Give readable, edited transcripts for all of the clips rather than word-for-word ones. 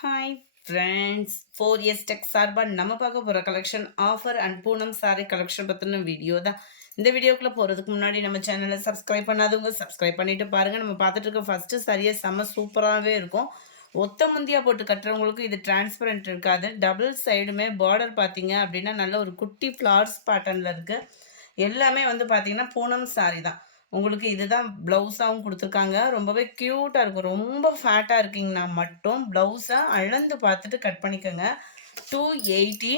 Hi friends, 4S tech சார்பாக நம்ம பார்க்க போகிற collection offer and Poonam sorry collection பற்றின வீடியோ தான். இந்த வீடியோக்குள்ளே போகிறதுக்கு முன்னாடி நம்ம சேனலை சப்ஸ்கிரைப் பண்ணாதவங்க சப்ஸ்கிரைப் பண்ணிவிட்டு பாருங்கள். நம்ம பார்த்துட்டு இருக்க ஃபஸ்ட்டு சாரியே செம்ம சூப்பராகவே இருக்கும். ஒத்த முந்தியாக போட்டு கட்டுறவங்களுக்கு இது டிரான்ஸ்பரண்ட் இருக்காது. டபுள் சைடுமே பார்டர் பார்த்தீங்க அப்படின்னா நல்ல ஒரு குட்டி ஃப்ளார்ஸ் பேட்டர்னில் இருக்குது. எல்லாமே வந்து பார்த்தீங்கன்னா பூனம் சாரி தான். உங்களுக்கு இதுதான் ப்ளவுஸாகவும் கொடுத்துருக்காங்க. ரொம்பவே க்யூட்டாக இருக்கும். ரொம்ப ஃபேட்டாக இருக்கீங்கன்னா மட்டும் ப்ளவுஸை அளந்து பார்த்துட்டு கட் பண்ணிக்கோங்க. 280.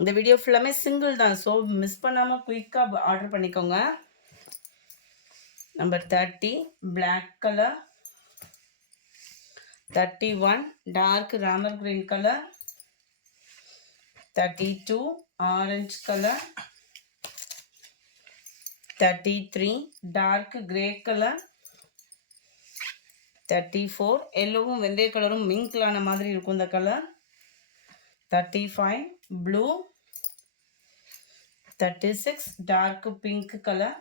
இந்த வீடியோ ஃபுல்லாமே சிங்கிள் தான். ஸோ மிஸ் பண்ணாமல் குயிக்காக ஆர்டர் பண்ணிக்கோங்க. நம்பர் 30 பிளாக் கலர், 31 டார்க் ராமர் green colour, 32 orange colour, 33 dark grey color, 34 எல்லோவும் வெந்தய கலரும் மிங்க்லான மாதிரி இருக்கும் இந்த colour, 35 blue, 36 dark pink color,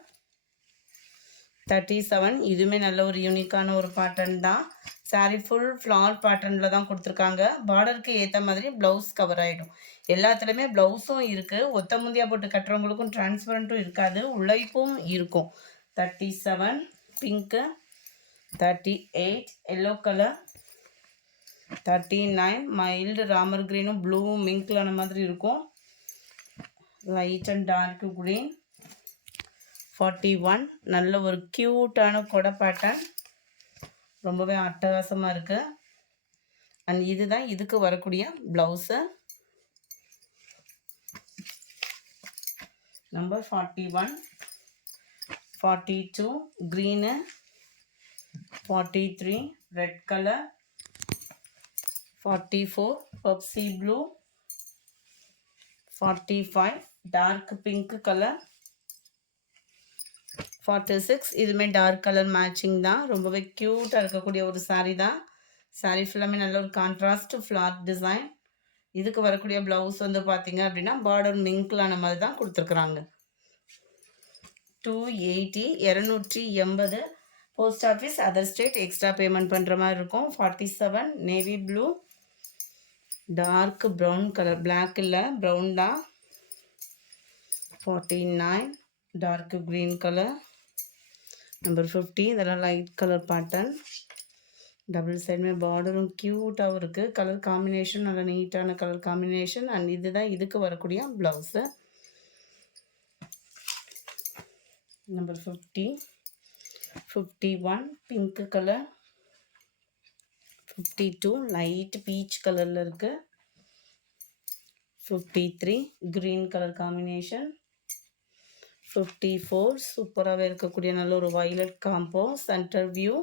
37 இதுவுமே நல்ல ஒரு யூனிக்கான ஒரு பேட்டர்ன் தான். சாரி ஃபுல் ஃப்ளார் பேட்டர்னில் தான் கொடுத்துருக்காங்க. பார்டருக்கு ஏற்ற மாதிரி ப்ளவுஸ் கவர் ஆகிடும். எல்லாத்துலேயுமே ப்ளவுஸும் இருக்குது. ஒத்த முந்தியாக போட்டு கட்டுறவங்களுக்கும் டிரான்ஸ்பரண்ட்டும் இருக்காது, உழைப்பும் இருக்கும். 37 பிங்க்கு, 38 எல்லோ கலர், 39 மைல்டு ராமர் க்ரீனும் ப்ளூவும் மிங்க்லான மாதிரி இருக்கும். லைட் அண்ட் டார்க் க்ரீன், 41 நல்ல ஒரு க்யூட்டான கொடை பேட்டர்ன், ரொம்பவே அட்டகாசமாக இருக்குது. அண்ட் இதுதான் இதுக்கு வரக்கூடிய blouse. Number 41, 42 green, 43 red colour, 44 பப்சி ப்ளூ, 45 டார்க் பிங்க் கலர், 46 இதுவுமே டார்க் கலர் மேட்சிங் தான். ரொம்பவே க்யூட்டாக இருக்கக்கூடிய ஒரு சாரீ தான். சாரீ ஃபுல்லாமே நல்ல ஒரு கான்ட்ராஸ்ட் ஃப்ளார் டிசைன். இதுக்கு வரக்கூடிய ப்ளவுஸ் வந்து பார்த்தீங்க அப்படின்னா பார்டர் மிங்க்லான மாதிரி தான் கொடுத்துருக்குறாங்க. 280 280 post office other state extra payment பண்ணுற மாதிரி இருக்கும். 47 navy blue, dark brown colour, black இல்லை ப்ரௌன் தான். 49 டார்க் க்ரீன் கலர். நம்பர் 50 இதெல்லாம் லைட் கலர் பேட்டர்ன். டபுள் சைடுமே பார்டரும் க்யூட்டாகவும் இருக்குது. கலர் காம்பினேஷன் நல்ல நீட்டான கலர் காம்பினேஷன். அண்ட் இதுதான் இதுக்கு வரக்கூடிய blouse. Number 50 51 pink colour, 52 light beach கலரில் இருக்குது, 53 க்ரீன் கலர் காம்பினேஷன், 54 சூப்பராகவே இருக்கக்கூடிய நல்ல ஒரு வயலட் காம்போ சென்டர் வியூ.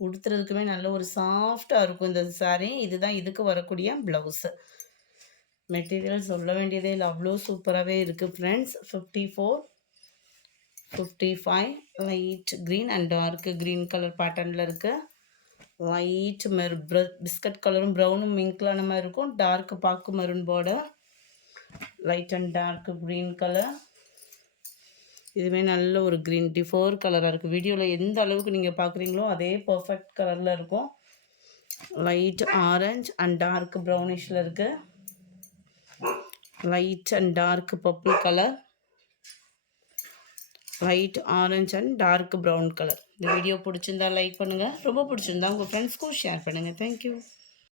உடுத்துறதுக்குமே நல்ல ஒரு சாஃப்டாக இருக்கும் இந்த சாரீ. இதுதான் இதுக்கு வரக்கூடிய ப்ளவுஸு. மெட்டீரியல் சொல்ல வேண்டியதே இல்லை, அவ்வளோ சூப்பராகவே இருக்குது friends. 54 55 light green and dark green colour பேட்டர்னில் இருக்குது. லைட் பிஸ்கட் கலரும் ப்ரௌனும் மிங்க்லான மாதிரி இருக்கும். டார்க் பாக்கு maroon border, light and dark green colour. இதுவே நல்ல ஒரு க்ரீன் டிஃபோர் கலராக இருக்குது. வீடியோவில் எந்த அளவுக்கு நீங்கள் பார்க்குறீங்களோ அதே பர்ஃபெக்ட் கலரில் இருக்கும். லைட் ஆரஞ்ச் அண்ட் டார்க் ப்ரௌனிஷில் இருக்குது. Light and dark purple colour, light orange and dark brown colour. இந்த வீடியோ பிடிச்சிருந்தா லைக் பண்ணுங்கள். ரொம்ப பிடிச்சிருந்தா உங்கள் ஃப்ரெண்ட்ஸ்க்கும் ஷேர் பண்ணுங்கள். தேங்க்யூ.